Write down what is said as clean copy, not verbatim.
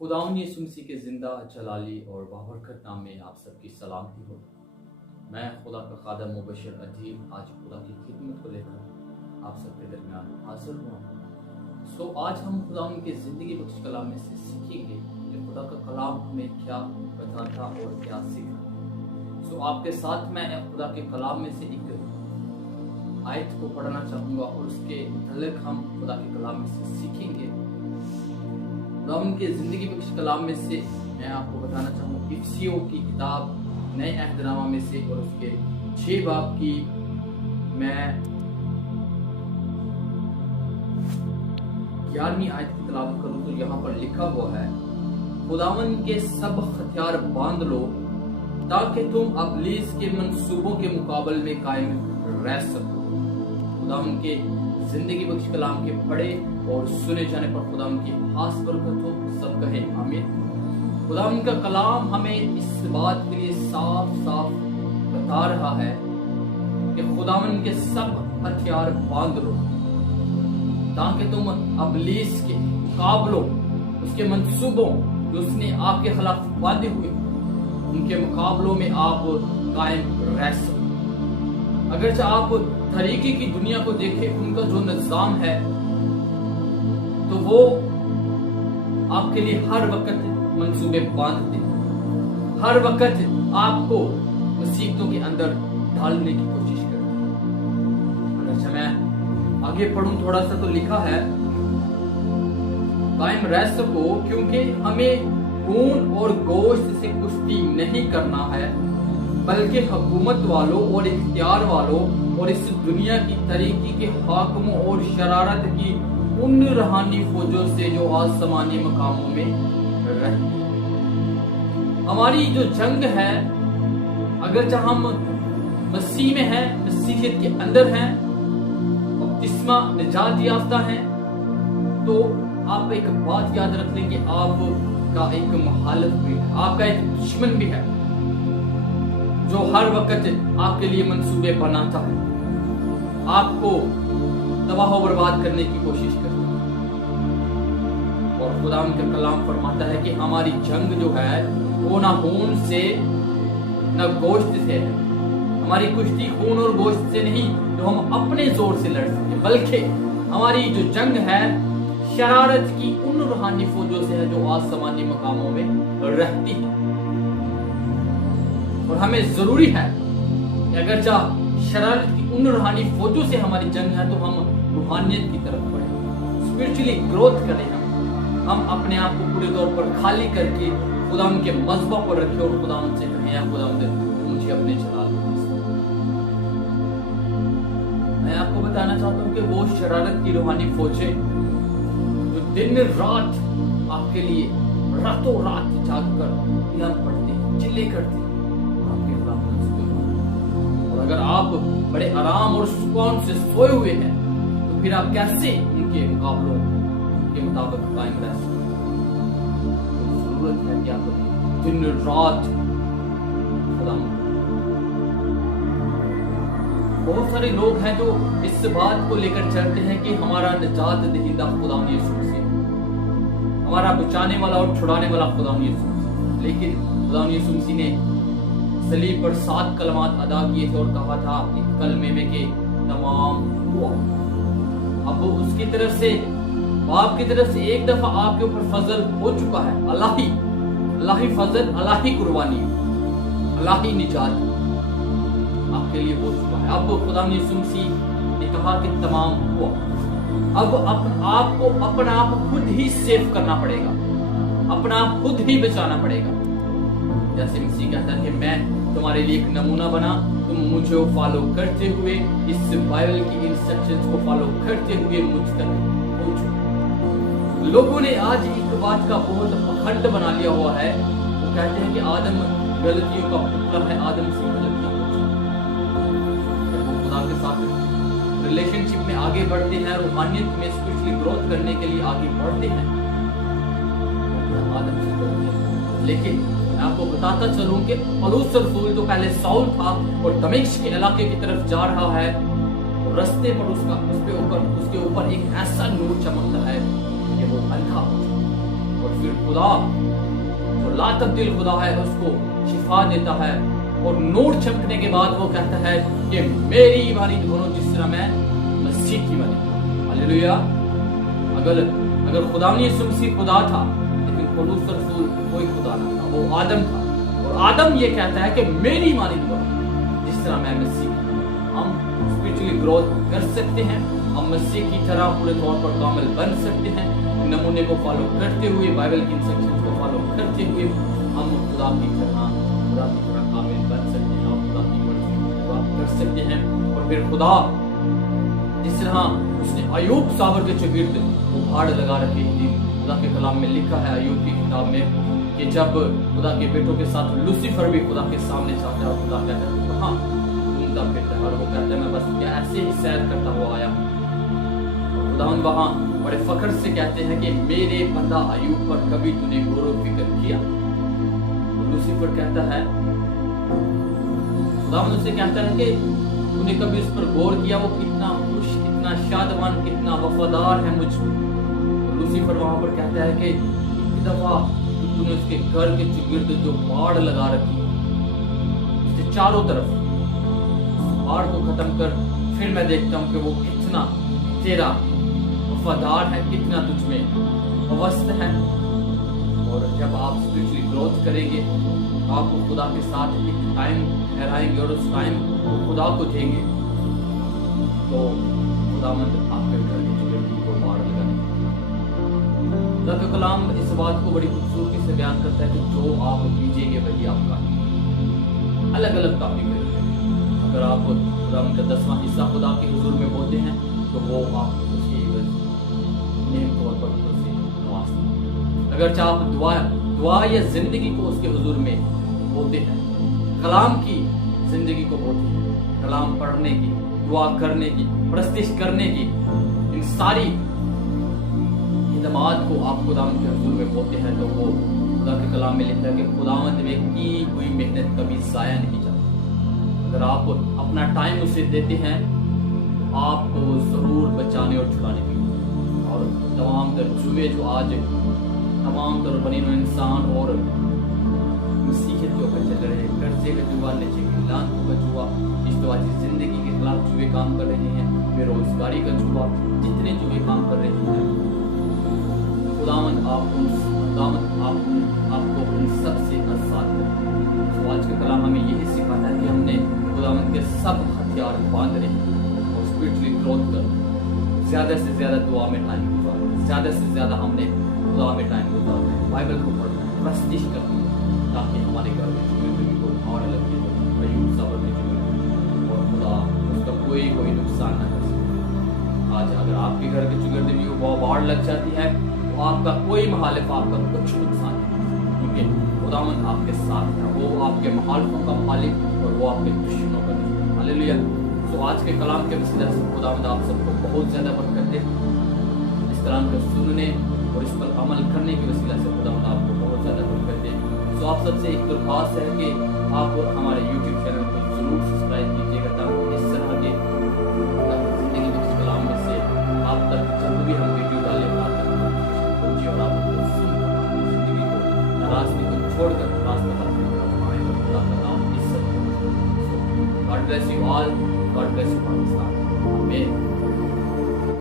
खुदावंद यीशु मसीह के ज़िंदा जलाली और बाबरकत नाम में आप सबकी सलामती हो। मैं खुदा का खादम मुबशर अदील आज खुदा की खिदमत को लेकर आप सबके दरमियान हाजिर हुआ। आज हम खुदावंद के ज़िंदगी बख्श कलाम में से सीखेंगे कि खुदा का कलाम हमें क्या बताता और क्या सिखाता। आपके साथ मैं खुदा के कलाम में से एक आयत को पढ़ना चाहूँगा और उसके मुतालिक हम खुदा के कलाम में से सीखेंगे। खुदावंद के ज़िंदगी बख्श कलाम में से मैं आपको बताना चाहूँगा इफिसियों की किताब नए अहदनामा में से और उसके 6 बाब की मैं 11वीं आयत की तलावत करूँ तो यहाँ पर लिखा हुआ है, खुदावंद के सब हथियार बांध लो ताकि तुम इब्लीस के मंसूबों के मुकाबले में कायम रह सको। खुदावंद के जिंदगी बख्श कलाम के पढ़े और सुने जाने पर खुदावंद की खास बरकत हो। सब कहे आमीन। खुदावंद का कलाम हमें इस बात के लिए साफ साफ बता रहा है कि खुदावंद के सब हथियार बांध लो ताकि तुम इब्लीस के मुकाबलों, उसके मंसूबों जो उसने आपके खिलाफ बांधे हुए, उनके मुकाबलों में आप कायम रह सको। अगर आप तरीके की दुनिया को देखें, उनका जो निजाम है तो वो आपके लिए हर वक्त मंसूबे बांधते हैं, हर वक्त आपको मुसीबतों के अंदर डालने की कोशिश करते हैं। अगर मैं आगे पढ़ूं थोड़ा सा तो लिखा है, कायम रह सको क्योंकि हमें खून और गोश्त से कुश्ती नहीं करना है, बल्कि हुकूमत वालों और इख्तियार वालों और इस दुनिया की तरीकी के हाकिमों और शरारत की उन रूहानी फौजों से जो आसमानी मकामों में रहती है। हमारी जो जंग है, अगर हम मसीह में हैं, मसीहियत के अंदर हैं, बपतिस्मा निजात याफ्ता हैं, तो आप एक बात याद रख लें कि आपका एक मुखालिफ भी है, आपका एक दुश्मन भी है जो हर वक्त आपके लिए मंसूबे बनाता है, आपको तबाह और बर्बाद करने की कोशिश करता है। और खुदावंद का कलाम फरमाता है कि हमारी जंग जो है वो ना खून से ना गोश्त से है। हमारी कुश्ती खून और गोश्त से नहीं जो हम अपने जोर से लड़ सके, बल्कि हमारी जो जंग है शरारत की उन रूहानी फौजों से है जो आसमानी मकामों में रहती है। और हमें जरूरी है कि अगर शरारत की उन रूहानी फौजों से हमारी जंग है तो हम रूहानियत की तरफ बढ़े, स्पिरिचुअली ग्रोथ करें। हम अपने आप को पूरे तौर पर खाली करके खुदावंद के मज़बा पर रखें और खुदावंद से कहें, या खुदावंद मुझे अपने चला लो। मैं आपको बताना चाहता हूँ कि वो शरारत की रूहानी फौजें जो दिन रात आपके लिए रातों रात जाग कर ध्यान पढ़ते हैं, चिल्ले करते हैं, अगर आप बड़े आराम और सुकून से सोए हुए हैं तो फिर आप कैसे उनके मुकाबलों के मुताबिक कायम रह सकते हैं। जरूरत है कि आप दिन रात खुदा। बहुत सारे लोग हैं जो इस बात को लेकर चलते हैं कि हमारा निजात दहिंदा खुदावंद यीशु मसीह, हमारा बचाने वाला और छुड़ाने वाला खुदावंद यीशु मसीह। लेकिन खुदावंद यीशु मसीह ने सलीब पर 7 कलमात अदा किए थे और कहा था एक कलमे में कि तमाम हुआ। अब उसकी तरफ से, बाप की तरफ से एक दफा आपके ऊपर फजल हो चुका है। अल्लाही फजल, अल्लाही कुर्बानी, अल्लाही निजात आपके लिए हो चुका है। अब खुदावंद यीशु मसीह ने कहा कि तमाम हुआ। अब आपको अपना आप खुद ही सेव करना पड़ेगा, अपना आप खुद ही बचाना पड़ेगा। जैसे मसीह कहता है कि मैं तुम्हारे लिए एक नमूना बना, तुम मुझे फॉलो करते हुए, इस बाइबल की इंस्ट्रक्शंस को फॉलो करते हुए मुझ तक पहुंचो। लोगों ने आज एक बात का बहुत पखंड बना लिया हुआ है। वो कहते हैं कि आदम गलतियों का पुतला है, आदम से गलतियां वो खुदा के साथ रिलेशनशिप में आगे बढ़ते हैं, रूहानियत में स्पिरिचुअली ग्रोथ करने के लिए आगे बढ़ते हैं, आदम से गलतियां। लेकिन आपको बताता चलूं कि पौलुस रसूल तो पहले साउल था और दमिश्क के इलाके की तरफ जा रहा है, और रास्ते पर उसके ऊपर एक ऐसा नूर चमकता है कि वो अंधा, और और फिर खुदा जो ला तब्दील खुदा है उसको शिफा देता है, और नूर चमकने के बाद वो कहता है कि मेरी मानिंद बनो जिस तरह मैं मसीह की मानिंद। हालेलुया। अगर खुदा ने यीशु मसीह खुदा था, लेकिन पौलुस रसूल कोई खुदा ना था, वो आदम था, और आदम ये कहता है कि मेरी मानिंद बनो जिस तरह मैं मसीह की। हम स्पिरिचुअली ग्रोथ कर सकते हैं, हम मसीह की तरह पूरे तौर पर कामिल बन सकते हैं, नमूने को फॉलो करते हुए, बाइबल की इंस्ट्रक्शंस को फॉलो करते हुए हम खुदा की तरह कामिल बन सकते हैं, और खुदा की मर्जी को पूरा कर सकते हैं। और फिर खुदा जिस तरह उसने अय्यूब साबर के चगिर्द उभाड़ लगा रखी थी, खुदा के कलाम में लिखा है अय्यूब की किताब में कि जब खुदा के बेटों के साथ लूसीफर भी खुदा के सामने जाता है, खुदा कहता है कहाँ घूमता फिरता है, और वो कहता है मैं बस क्या ऐसे ही सैर करता हुआ आया। खुदावंद वहां बड़े फख्र से कहते हैं कि मेरे बंदा अय्यूब पर कभी तूने गौर व फिक्र किया? लूसीफर कहता है, खुदावंद उससे कहता है कि तूने कभी उस पर गौर किया, वो कितना खुश, कितना शादमान, कितना वफादार है मुझ पर। लूसीफर वहां पर कहता है कि एक दफा तूने उसके घर के चुगिर्द जो बाड़ लगा रखी, उसके चारों तरफ बाड़ को खत्म कर, फिर मैं देखता हूँ कि वो कितना तेरा वफादार है, कितना तुझ में अवस्थ है। और जब आप स्पिरिचुअली ग्रोथ करेंगे, आप खुदा के साथ एक टाइम ठहराएंगे और उस टाइम को खुदा को देंगे, तो खुदावंद आपके घर के चुगिर्द को बाड़ लगाएंगे। खुदा का कलाम इस बात को बड़ी खूबसूरती से बयान करता है कि जो आप बीजेंगे वही आपका। अलग अलग टॉपिक है, अगर आप खुदावंद का 10वां हिस्सा खुदा के हुजूर में बोलते हैं तो वो आप उसके नेम तौर पर उसे नवाजते। अगर चाहे आप दुआ या जिंदगी को उसके हुजूर में बोलते हैं, कलाम की जिंदगी को बोलते हैं, कलाम पढ़ने की, दुआ करने की, प्रस्तिश करने की, इन सारी हिदमात को आप खुदावंद के हुजूर में बोलते हैं, तो वो खुदा के कलाम में लिखता है कि खुदावंद में की हुई मेहनत कभी जाया नहीं जाती। अगर आप अपना टाइम उसे देते हैं, आपको जरूर बचाने और छुड़ाने की। और तमाम तर जुए जो आज तमाम तर बने हुए इंसान और मसीहियत के ऊपर चल रहे हैं, कर्जे का जुआ, नशे की लानतों का जुआ, इज्तिमाई जिंदगी के खिलाफ जुए काम कर रहे हैं, बेरोजगारी का जुआ, जितने जुए काम कर रहे हैं, खुदावंद आपको उन सब से आजाद करें। तो आज का कलाम हमें यही सिखाता है कि हमने खुदावंद के सब हथियार बांधने और स्पिरिचुअली ग्रोथ कर ज्यादा से ज्यादा दुआ में टाइम गुजारना, ज्यादा से ज्यादा हमने दुआ में टाइम गुजारना है, बाइबल को पढ़ना, प्रस्तिश करना, ताकि हमारे घर में चुगिर्द को भाड़ लगे, अय्यूब साबर में चुगिर्द और खुदा उसका कोई नुकसान न कर सके। आज अगर आपके घर के चुगिर्द में वो बाढ़ लग जाती है, तो आपका कोई मुखालिफ आपका कुछ नुकसान नहीं, क्योंकि खुदावंद आपके साथ है, वो आपके मुखालिफों का मालिक और वो आपके दुश्मनों का दुश्मन। हालेलुया। तो आज के कलाम के वसीले से खुदावंद आप सबको बहुत ज्यादा बरकत दे। इस कलाम को सुनने और इस पर अमल करने के वसीले से खुदावंद आपको बहुत ज्यादा बरकत दे। तो आप सबसे एक दरख्वास्त है कि आप हमारे YouTube चैनल को जरूर सब्सक्राइब कीजिएगा, ताकि इस तरह के जिंदगी के कलाम में से आप तक जब भी हम वीडियो डालें, आप तक पहुंचे और आप उसको सुनकर जिंदगी को, रास्ते को छोड़कर रास्ता खुदा का नाम इज्जत। God bless you all. God bless you, Pakistan.